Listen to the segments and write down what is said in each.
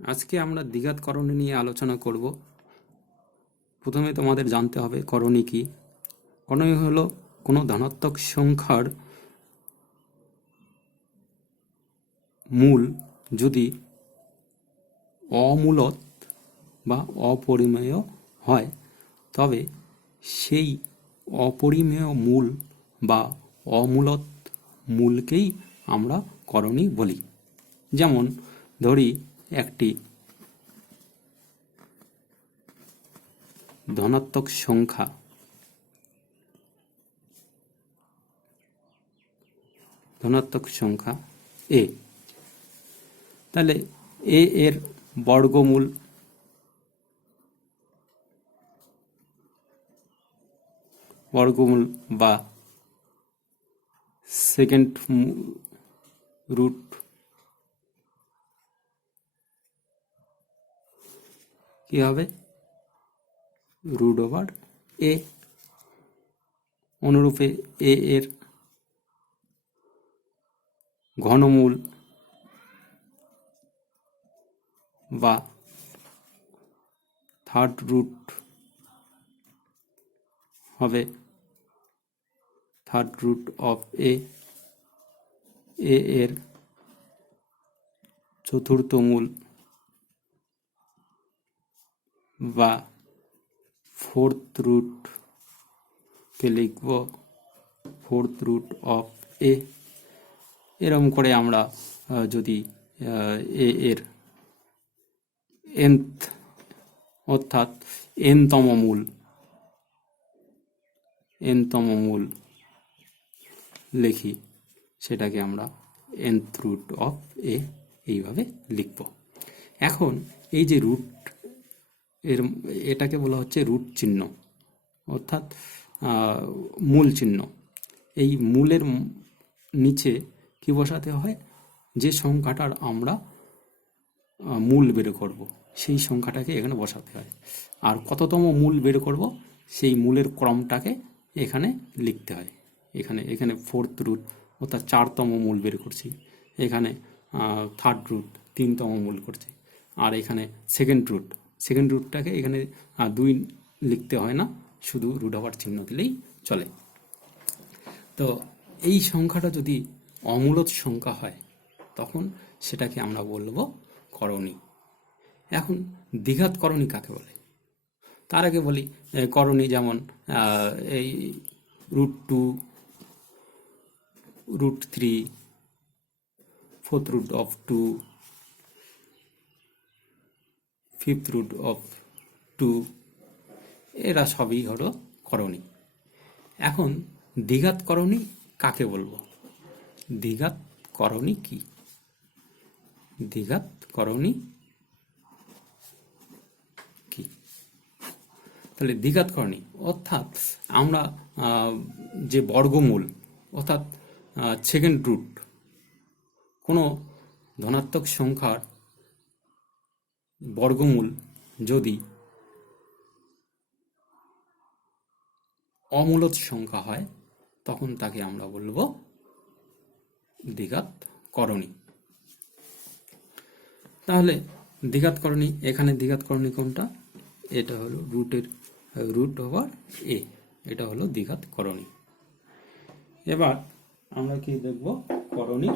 আজকে আমরা দ্বিঘাত করণী নিয়ে আলোচনা করব। প্রথমে তোমাদের জানতে হবে করণী কি। করণী হলো কোনো ধনাত্মক সংখ্যার মূল যদি অমূলত বা অপরিমেয় হয়, তবে সেই অপরিমেয় মূল বা অমূলত মূলকেই আমরা করণী বলি। যেমন ধরি একটি ধনাত্মক সংখ্যা এ, তাহলে এ এর বর্গমূল বা সেকেন্ড রুট কি হবে? Root over a. অনুরূপে এ এর ঘনমূল বা থার্ড রুট হবে থার্ড রুট অফ এ। এর চতুর্থ মূল বা ফোর্থ রুট কে লিখব ফোর্থ রুট অফ এ। এরকম করে আমরা যদি এর nth অর্থাৎ nতম মূল লিখি, সেটাকে আমরা nth রুট অফ এ এইভাবে লিখব। এখন এই যে রুট এটাকে বলা হচ্ছে রুট চিহ্ন অর্থাৎ মূল চিহ্ন। এই মূলের নিচে কি বসাতে হয়? যে সংখ্যাটার আমরা মূল বের করব সেই সংখ্যাটাকে এখানে বসাতে হয়। আর কততম মূল বের করব সেই মূলের ক্রমটাকে এখানে লিখতে হয়। এখানে ফোর্থ রুট অর্থাৎ 4তম মূল বের করছি, এখানে থার্ড রুট 3তম মূল করছি, আর এখানে সেকেন্ড রুটটাকে এখানে 2 লিখতে হয় না, শুধু রুট ওভার চিহ্ন দিলেই চলে। তো এই সংখ্যাটা যদি অমূলত সংখ্যা হয় তখন সেটাকে আমরা বলবো করণী। এখন দ্বিঘাত করণী কাকে বলে? তার আগে বলি করণী যেমন এই √2, √3, fourth root of 2, fifth root of 2, এরা সবই হলো করণী। এখন দ্বিঘাত করণী কাকে বলবো? দ্বিঘাত করণী কি? দ্বিঘাত করণী কি? তাহলে দ্বিঘাত করণী অর্থাৎ আমরা যে বর্গমূল অর্থাৎ সেকেন্ড রুট কোনো ধনাত্মক সংখ্যার বর্গমূল যদি অমূলত সংখ্যা হয় তখন তাকে আমরা বলবো দ্বিঘাত করণী। তাহলে দ্বিঘাত করণী, এখানে দ্বিঘাত করণী কোনটা? এটা হলো রুট ওভার এ, এটা হলো দ্বিঘাত করণী। এবার আমরা কি দেখব? করণী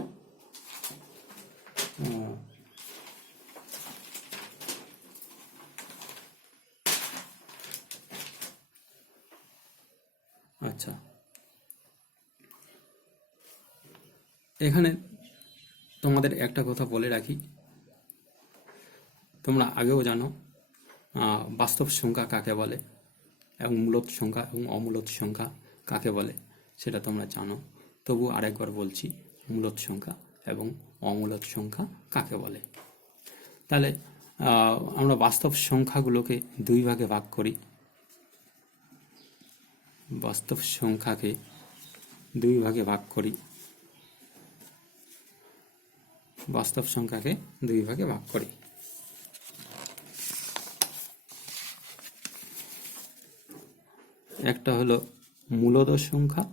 আচ্ছা, এখানে তোমাদের একটা কথা বলে রাখি, তোমরা আগেও জানো বাস্তব সংখ্যা কাকে বলে এবং মূলত সংখ্যা এবং অমূলত সংখ্যা কাকে বলে, সেটা তোমরা জানো। তবু আরেকবার বলছি, মূলত সংখ্যা এবং অমূলত সংখ্যা কাকে বলে। তাহলে আমরা বাস্তব সংখ্যাগুলোকে 2 ভাগে ভাগ করি। বাস্তব সংখ্যাকে 2 ভাগে ভাগ করি। একটা হলো মূলদ সংখ্যা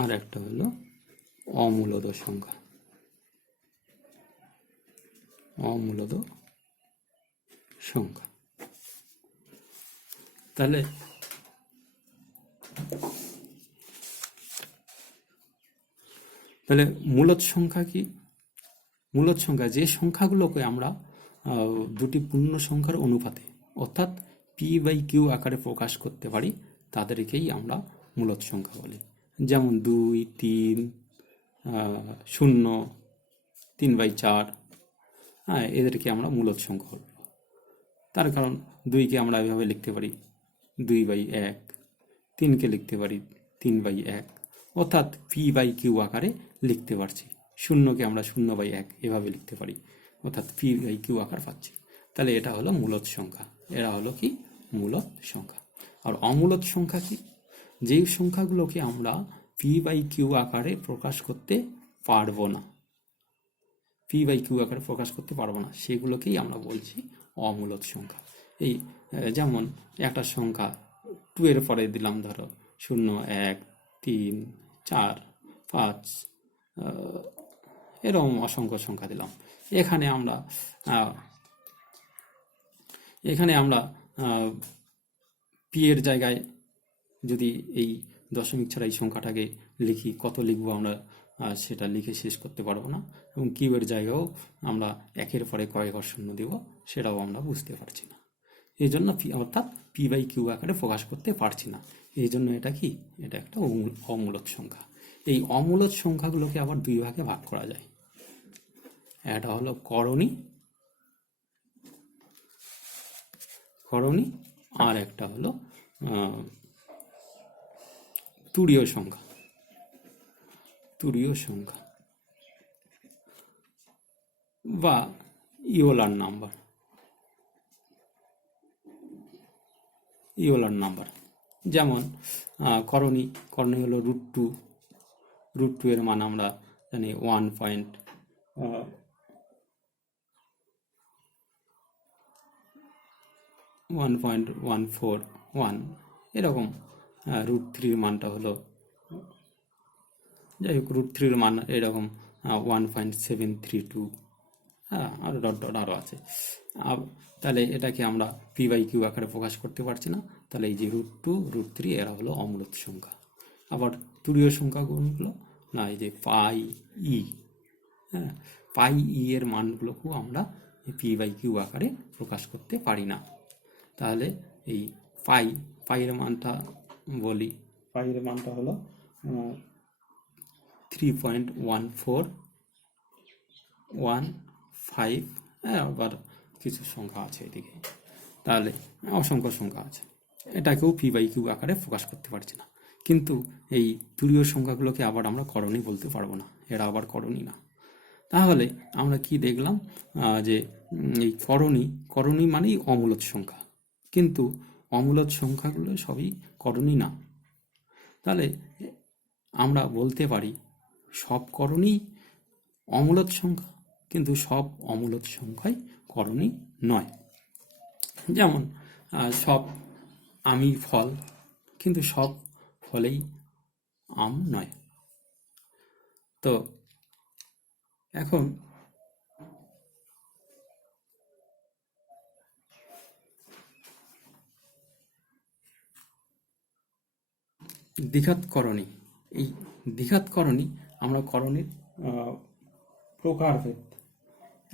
আর একটা হলো অমূলদ সংখ্যা, অমূলদ সংখ্যা। তাহলে মূলদ সংখ্যা কি? মূলদ সংখ্যা যে সংখ্যাগুলোকে আমরা দুটি পূর্ণ সংখ্যার অনুপাতে অর্থাৎ p/q আকারে প্রকাশ করতে পারি তাদেরকেই আমরা মূলদ সংখ্যা বলি। যেমন 2, 3, 0, 3/4, হ্যাঁ, এদেরকে আমরা মূলদ সংখ্যা বলব। তার কারণ 2কে আমরা এভাবে লিখতে পারি 2/1, 3কে লিখতে পারি 3/1, অর্থাৎ p/q আকারে লিখতে পারছি। 0কে আমরা 0/1 এভাবে লিখতে পারি, অর্থাৎ p/q আকার পাচ্ছি। তাহলে এটা হলো মূলদ সংখ্যা, এরা হলো কি মূলদ সংখ্যা। আর অমূলদ সংখ্যা কি? যেই সংখ্যাগুলোকে আমরা p/q আকারে প্রকাশ করতে পারবো না, p/q আকারে প্রকাশ করতে পারবো না, সেগুলোকেই আমরা বলছি অমূলদ সংখ্যা। এই যেমন একটা সংখ্যা 2 এর পরে দিলাম ধরো 0, 1, 3, 4, 5, এরকম অসংখ্য সংখ্যা দিলাম। এখানে আমরা পি এর জায়গায় যদি এই দশমিক ছাড়া এই সংখ্যাটাকে লিখি, কত লিখবো আমরা সেটা লিখে শেষ করতে পারবো না। এবং কিউ এর জায়গাও আমরা 1-এর পরে কয় ঘর শূন্য দেব সেটাও আমরা বুঝতে পারছি না। এই জন্য অর্থাৎ p/q আকারে প্রকাশ করতে পারছি না। এই জন্য এটা কি? এটা একটা অমূলদ সংখ্যা। এই অমূলদ সংখ্যাগুলোকে আবার দুই ভাগে ভাগ করা যায়। এটা হলো করণী, আর একটা হলো তুরীয় সংখ্যা, বা ইওলার নাম্বার। যেমন করণী হলো √2 এর মান আমরা জানি 1.141, এরকম। √3 এর মানটা হলো, যাই হোক, √3 এর মান এরকম 1.732, হ্যাঁ, আরো ডট আরো আছে। তাহলে এটাকে আমরা p/q আকারে প্রকাশ করতে পারছি না। তাহলে এই যে √2, √3 এরা হলো অমূলদ সংখ্যা। আবার তুরীয় সংখ্যা কোনগুলো? না, এই যে πe, হ্যাঁ, πe এর মানগুলোকেও আমরা p/q আকারে প্রকাশ করতে পারি না। তাহলে এই পাই এর মানটা বলি, পাই এর মানটা হলো 3.1415, হ্যাঁ, আবার কিছু সংখ্যা আছে এদিকে, তাহলে অসংখ্য সংখ্যা আছে। এটাকেও p/q আকারে প্রকাশ করতে পারছি না। কিন্তু এই তুরীয় সংখ্যাগুলোকে আবার আমরা করণী বলতে পারবো না, এরা আবার করণী না। তাহলে আমরা কি দেখলাম? যে এই করণী মানেই অমূলদ সংখ্যা, কিন্তু অমূলদ সংখ্যাগুলো সবই করণী না। তাহলে আমরা বলতে পারি সব করণী অমূলদ সংখ্যা, কিন্তু সব অমূলদ সংখ্যাই করণী নয়। যেমন সব আমই ফল, কিন্তু সব ফলেই আম নয়। তো এখন দ্বিঘাত করণী, এই দ্বিঘাত করণী আমরা করণীর প্রকারভেদ,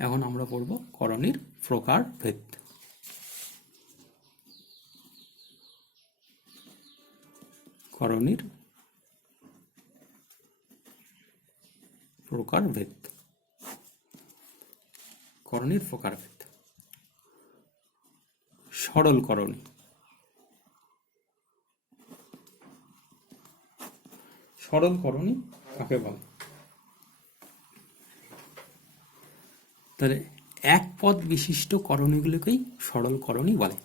এখন আমরা পড়ব করণীর প্রকারভেদ। করণীর প্রকারভেদ, সরল করণী। সরল করণী কাকে বলে? তাহলে এক পদ বিশিষ্ট করণীগুলোকেই সরল করণী বলে।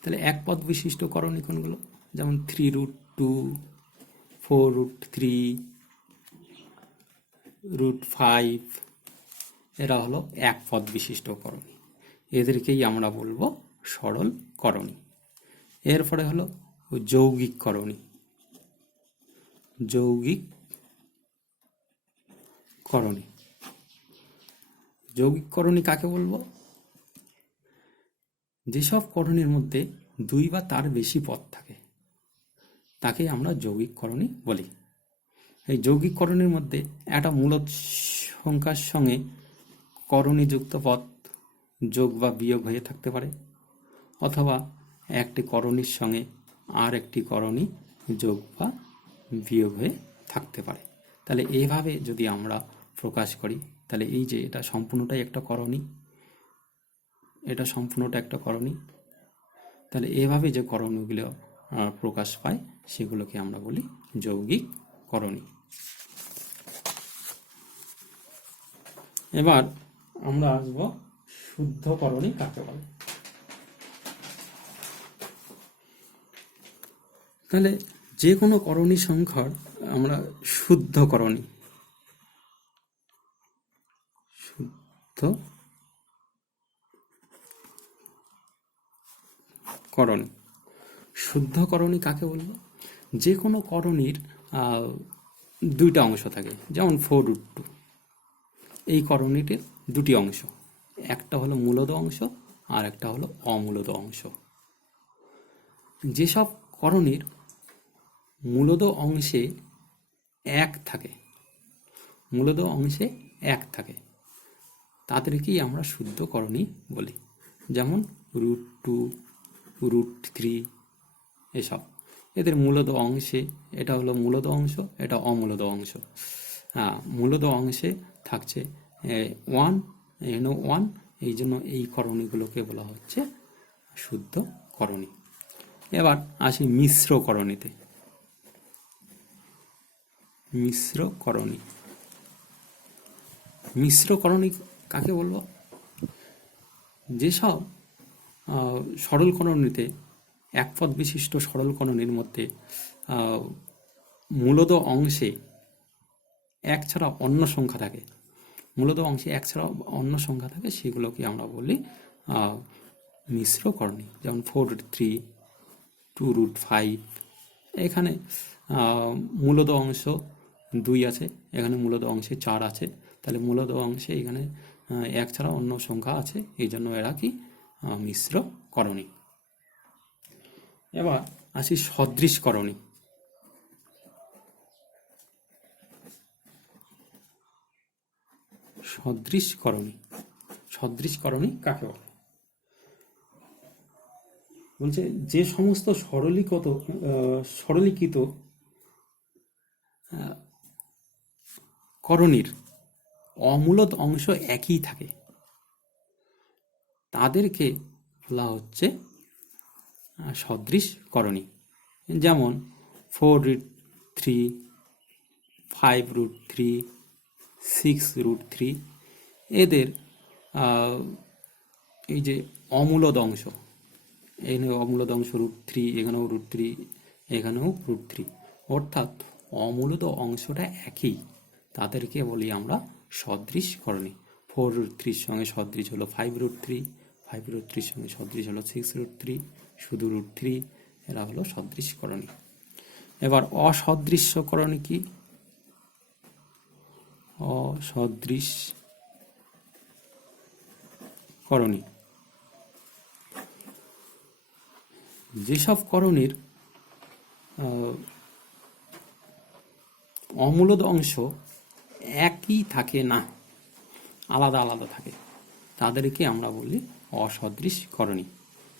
তাহলে এক পদ বিশিষ্ট করণী কোনগুলো? যেমন 3√2, 4√3, √5, এরা হলো এক পদ বিশিষ্ট করণী, এদেরকেই আমরা বলবো সরল করণী। এরপরে হলো যৌগিক করণী, করণী। যৌগিক করণী কাকে বলবো? যেসব করণীর মধ্যে দুই বা তার বেশি পদ থাকে তাকে আমরা যৌগিক করণী বলি। এই যৌগিক করণীর মধ্যে একটা মূলদ সংখ্যার সঙ্গে করণীযুক্ত পদ যোগ বা বিয়োগ হয়ে থাকতে পারে, অথবা একটি করণীর সঙ্গে আর একটি করণী যোগ বা বিয়োগ হয়ে থাকতে পারে। তাহলে এইভাবে যদি আমরা প্রকাশ করি তাহলে এই যে এটা সম্পূর্ণটাই একটা করণী, এটা সম্পূর্ণটা একটা করণী, তাহলে এভাবে যে করণীগুলো প্রকাশ পায় সেগুলোকে আমরা বলি যৌগিক করণী। এবার আমরা আসব শুদ্ধ করণী কাকে বলে। তাহলে যে কোনো করণী সংখ্যার আমরা শুদ্ধ করণী, শুদ্ধ করণী, শুদ্ধ করণী কাকে বলবো? যে কোনো করণীর দুইটা অংশ থাকে, যেমন 4√2, এই করণীটির দুটি অংশ, একটা হলো মূলদ অংশ আর একটা হলো অমূলদ অংশ। যেসব করণীর মূলদ অংশে এক থাকে, মূলদ অংশে এক থাকে তাদেরকেই আমরা শুদ্ধ করণী বলি, যেমন √2, √3 এসব। এদের মূলদ অংশে, এটা হলো মূলদ অংশ, এটা অমূলদ অংশ। মূলদ অংশে থাকছে 1, এখানে 1, এই জন্য এই করণীগুলোকে বলা হচ্ছে শুদ্ধ করণী। এবার আসি মিশ্র করণীতে। মিশ্র করণী, মিশ্র করণী কাকে বলবো? যেসব সরল করণীতে এক পদ বিশিষ্ট সরল করণীর মধ্যে মূলদ অংশে এক ছাড়া অন্য সংখ্যা থাকে, মূলদ অংশে এক ছাড়া অন্য সংখ্যা থাকে, সেগুলোকে আমরা বলি মিশ্র করণী। যেমন 4√3, 2√5, এখানে মূলদ অংশ 2 আছে, এখানে মূলদ অংশে 4 আছে, তাহলে মূলদ অংশে এখানে এক ছাড়া অন্য সংখ্যা আছে, এই জন্য এরা কি মিশ্র করণী। এবার আসি সদৃশ করণী। সদৃশ করণী, সদৃশ করণী কাকে বলে? বলছে যে সমস্ত সরলীকৃত করণীর অমূলদ অংশ একই থাকে তাদেরকে বলা হচ্ছে সদৃশ করণী। যেমন 4√3, 5√3, 6√3, এদের এই যে অমূলদ অংশ, এখানে অমূলদ অংশ √3, এখানেও √3, এখানেও √3, অর্থাৎ অমূলদ অংশটা একই, তাদেরকে বলি আমরা সদৃশ করণী। 4√3 সঙ্গে সদৃশ হলো 5√3, 5√3 সঙ্গে সদৃশ হলো 6√3, শুধু √3, এরা হলো সদৃশ করণী। এবার অসদৃশ্য করণী কি? অসদৃশ করণী যেসব করণীর অমূলদ অংশ একই থাকে না, আলাদা আলাদা থাকে, তাদেরকে আমরা বলি অসদৃশ করণী।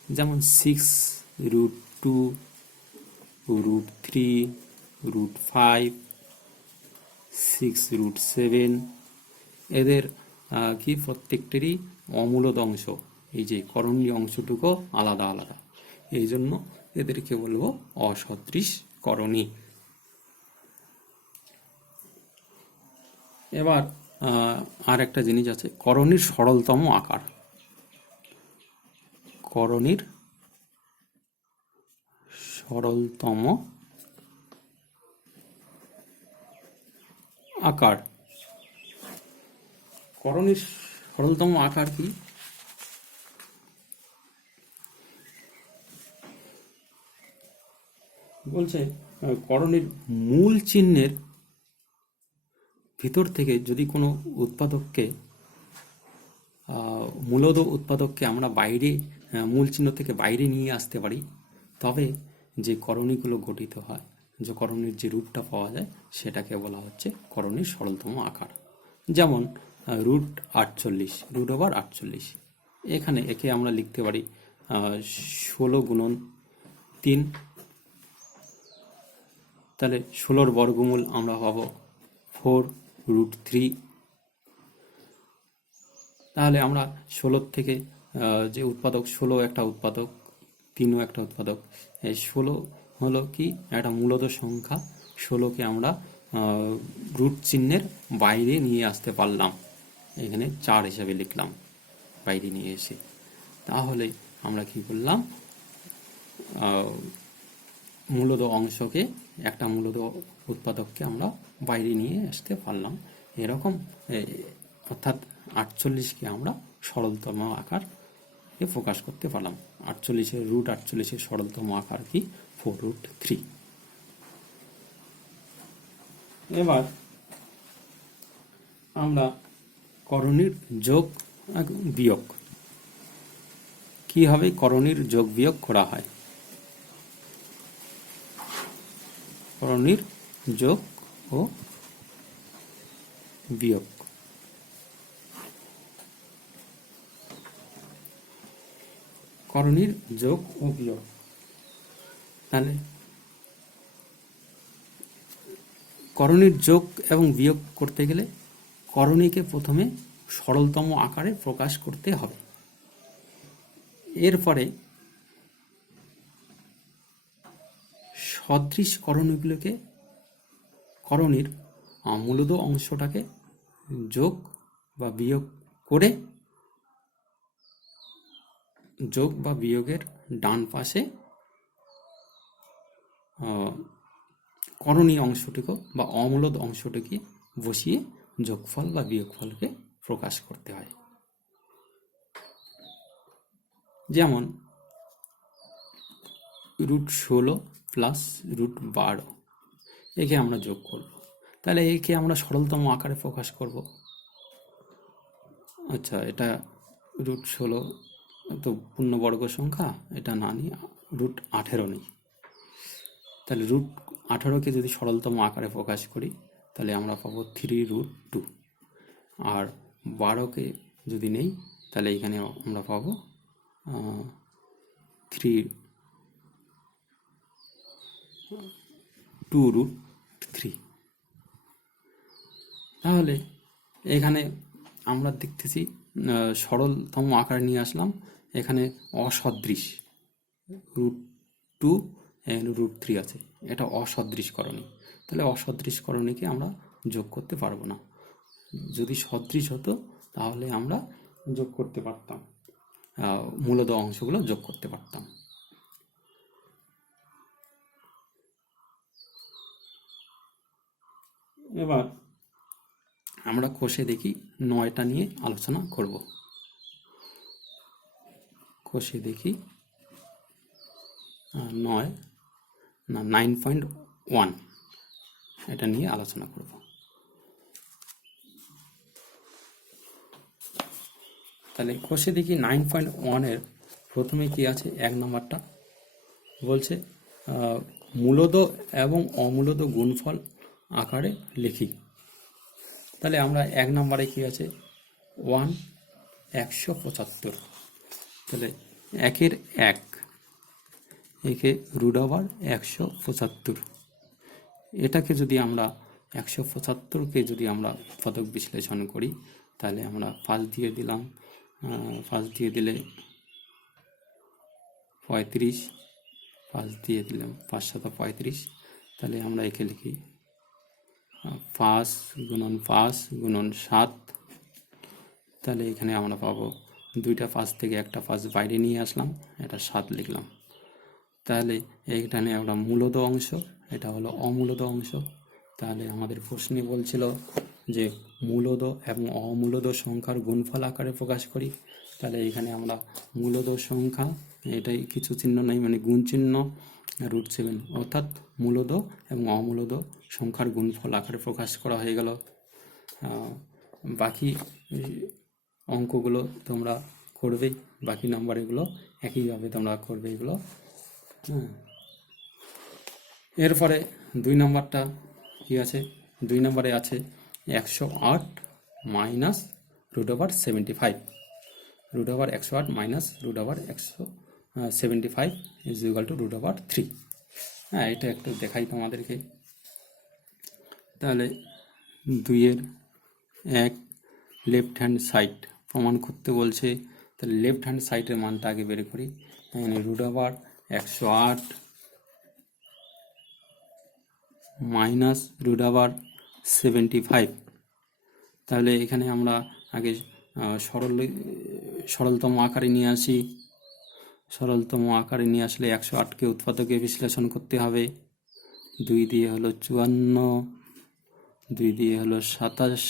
যেমন 6√2, √3, √5, 6√7, এদের কি প্রত্যেকটিরই অমূলদ অংশ, এই যে করণীয় অংশটুকু আলাদা আলাদা, এই জন্য এদেরকে বলবো অসদৃশ করণী। এবার আর একটা জিনিস আছে, করণীর সরলতম আকার। করণীর সরলতম আকার, করণীর সরলতম আকার কি? বলছে করণীর মূল চিহ্নের ভিতর থেকে যদি কোনো উৎপাদককে মূলদ উৎপাদককে আমরা বাইরে মূল চিহ্ন থেকে বাইরে নিয়ে আসতে পারি, তবে যে করণীগুলো গঠিত হয়, যে করণীর যে রূপটা পাওয়া যায়, সেটাকে বলা হচ্ছে করণীর সরলতম আকার। যেমন রুট 48, রুট ওভার 48। এখানে একে আমরা লিখতে পারি 16 গুণন 3। তাহলে 16-র বর্গমূল আমরা পাবো 4√3। তাহলে আমরা 16 থেকে যে উৎপাদক 16 একটা উৎপাদক, 3ও একটা উৎপাদক, এই 16 হলো কি একটা মূলদ সংখ্যা। 16কে আমরা রুট চিহ্নের বাইরে নিয়ে আসতে পারলাম, এখানে 4 হিসাবে লিখলাম বাইরে নিয়ে এসে। তাহলে আমরা কি করলাম, মূলদ অংশকে, একটা মূলদ উৎপাদককে আমরা বাইরে নিয়ে আসতে পারলাম। এরকম অর্থাৎ 48কে আমরা সরলতম আকারে প্রকাশ করতে পারলাম। 48-এর রুট 48-এর সরলতম আকার কি 4√3। এবার আমরা করণীর যোগ বিয়োগ, কিভাবে করণীর যোগ বিয়োগ করা হয়। করণীর যোগ ও বিয়োগ। করণীর যোগ ও বিয়োগ, তাহলে করণীর যোগ এবং বিয়োগ করতে গেলে করণীকে প্রথমে সরলতম আকারে প্রকাশ করতে হবে। এরপরে সদৃশ করণীগুলোকে, করণীর মূলদ অংশটাকে যোগ বা বিয়োগ করে যোগ বা বিয়োগের ডান পাশে করণীয় অংশটিকে বা অমূলদ অংশটিকে বসিয়ে যোগফল বা বিয়োগফলকে প্রকাশ করতে হয়। যেমন √16 প্লাস √12, একে আমরা যোগ করব। তাহলে একে আমরা সরলতম আকারে প্রকাশ করব। আচ্ছা, এটা √16 তো পূর্ণবর্গ সংখ্যা, এটা না নিই, √18 নিই। তাহলে √18কে যদি সরলতম আকারে প্রকাশ করি, তাহলে আমরা পাবো 3√2। আর 12কে যদি নেই, তাহলে এখানে আমরা পাবো 2√3। তাহলে এখানে আমরা দেখতেছি সরলতম আকারে নিয়ে আসলাম, এখানে অসদৃশ √2 √3 আছে, এটা অসদৃশ করণী। তাহলে অসদৃশ করণীকে আমরা যোগ করতে পারবো না। যদি সদৃশ হতো তাহলে আমরা যোগ করতে পারতাম, মূলদ অংশগুলো যোগ করতে পারতাম। এবার আমরা কোষে দেখি 9টা নিয়ে আলোচনা করব। কোষে দেখি 9.1 এটা নিয়ে আলোচনা করব। তাহলে কোষে দেখি 9.1-এর প্রথমে কি আছে, 1 নম্বরটা বলছে মূলদ এবং অমূলদ গুণফল আকারে লিখি। তাহলে আমরা 1 নম্বরে কি আছে, 175। তাহলে 1-এর 1, একে √175। এটাকে যদি আমরা 175কে যদি আমরা উৎপাদক বিশ্লেষণ করি, তাহলে আমরা 5 দিয়ে দিলাম, 5 দিয়ে দিলে 35, 5 দিয়ে দিলাম 5 × 35। তাহলে আমরা একে লিখি 5 × 5 × 7। তাহলে এখানে আমরা পাবো 2টা 5 থেকে একটা 5 বাইরে নিয়ে আসলাম, এটা 7 লিখলাম। তাহলে এইখানে একটা মূলদ অংশ, এটা হলো অমূলদ অংশ। তাহলে আমাদের প্রশ্নে বলছিল যে মূলদ এবং অমূলদ সংখ্যার গুণফল আকারে প্রকাশ করি। তাহলে এখানে আমরা মূলদ সংখ্যা, এটাই কিছু চিহ্ন নেই, মানে গুণ চিহ্ন √7, অর্থাৎ মূলদ এবং অমূলদ সংখ্যার গুণফল আকারে প্রকাশ করা হয়ে গেল। আহ, বাকি অঙ্কগুলো তোমরা করবে, বাকি নাম্বার এগুলো একইভাবে তোমরা করবে এগুলো। হ্যাঁ, এরপরে 2 নম্বরটা কি আছে? 2 নম্বরে আছে 108 minus √75। √108 minus √175 is equal to √3। হ্যাঁ, এটা একটু দেখাই তোমাদেরকে। তাহলে 2-এর 1 লেফট হ্যান্ড সাইড প্রমাণ করতে বলছে, তাহলে লেফট হ্যান্ড সাইডের মানটা আগে বের করি। এখানে √108 মাইনাস √75। তাহলে এখানে আমরা আগে সরলতম আকারে নিয়ে আসি। সরলতম আকারে নিয়ে আসলে 108কে উৎপাদকে বিশ্লেষণ করতে হবে। 2 দিয়ে হলো 54, 2 দিয়ে হলো 27,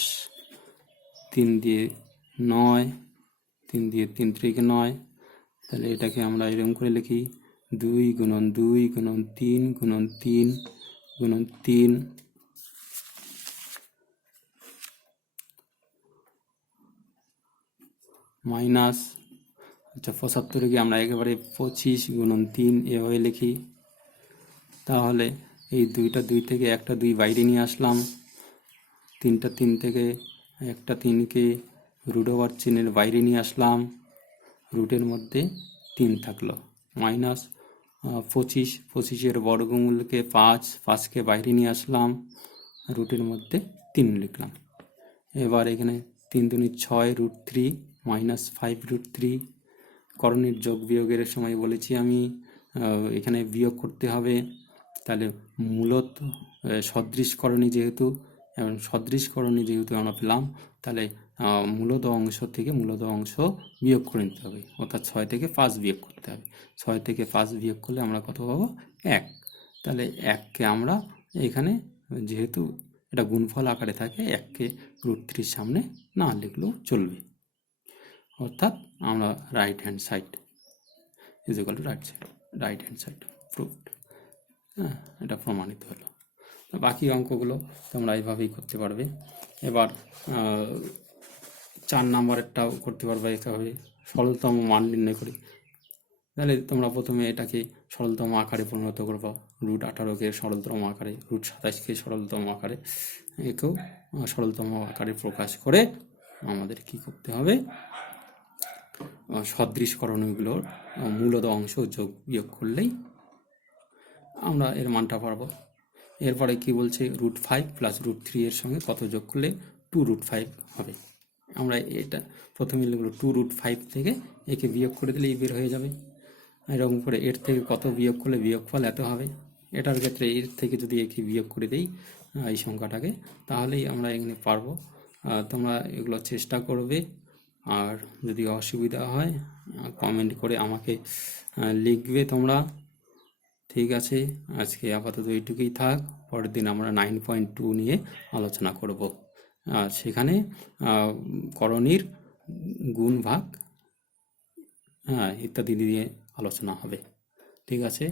3 দিয়ে 9, 3 দিয়ে 3 3 9। তাহলে এটাকে আমরা এরকম করে লিখি 2 গুণন 2 গুণন 3 গুণন 3 গুণন 3 মাইনাস, আচ্ছা 75-কে আমরা একেবারে 25 গুণন 3 এভাবে লিখি। তাহলে এই 2টা 2 থেকে একটা 2 বাইরে নিয়ে আসলাম, 3টা 3 থেকে একটা 3কে √ওভার চিহ্নের বাইরে নিয়ে আসলাম, রুটের মধ্যে 3 থাকলো, মাইনাস 25, 25-এর বর্গমূলকে 5, 5কে বাইরে নিয়ে আসলাম, রুটের মধ্যে 3 লিখলাম। এবার এখানে 3 দুনি 6 √3 মাইনাস 5 √3। করণীর যোগ বিয়োগের সময় বলেছি আমি এখানে বিয়োগ করতে হবে। তাহলে মূলত সদৃশকরণী যেহেতু আমরা পেলাম, তাহলে মূলত অংশ থেকে মূলত অংশ বিয়োগ করে নিতে হবে, অর্থাৎ 6 থেকে 5 বিয়োগ করতে হবে। 6 থেকে 5 বিয়োগ করলে আমরা কত পাবো? 1। তাহলে 1কে আমরা এখানে, যেহেতু এটা গুণফল আকারে থাকে, 1কে √3 সামনে না লিখলেও চলবে, অর্থাৎ আমরা right hand side is equal to right hand side proved. হ্যাঁ, এটা প্রমাণিত হলো। বাকি অঙ্কগুলো তোমরা এইভাবেই করতে পারবে। এবার 4 নম্বরেরটাও করতে পারবে এইভাবে, সরলতম মান নির্ণয় করি। তাহলে তোমরা প্রথমে এটাকে সরলতম আকারে পরিণত করবো, √18কে সরলতম আকারে, √27কে সরলতম আকারে, একেও সরলতম আকারে প্রকাশ করে আমাদের কি করতে হবে? সদৃশকরণগুলোর মূলত অংশ যোগ বিয়োগ করলেই আমরা এর মানটা পারবো। এরপরে কি বলছে? √5 প্লাস √3 এর সঙ্গে কত যোগ করলে 2√5 হবে। আমরা এটা প্রথমে লিখব 2√5 থেকে একে বিয়োগ করে দিলেই বের হয়ে যাবে। এরকম করে এর থেকে কত বিয়োগ করলে বিয়োগফল এত হবে। এটার ক্ষেত্রে এর থেকে যদি একে বিয়োগ করে দেই এই সংখ্যাটাকে, তাহলেই আমরা এখানে পারবো। তোমরা এগুলো চেষ্টা করবে, আর যদি অসুবিধা হয় কমেন্ট করে আমাকে লিখবে তোমরা। ঠিক আছে, আজকে আপাতত এইটুকুই থাক। পরের দিন আমরা 9.2 নিয়ে আলোচনা করব। সেখানে করণীর গুণ ভাগ ইত্যাদি নিয়ে আলোচনা হবে। ঠিক আছে।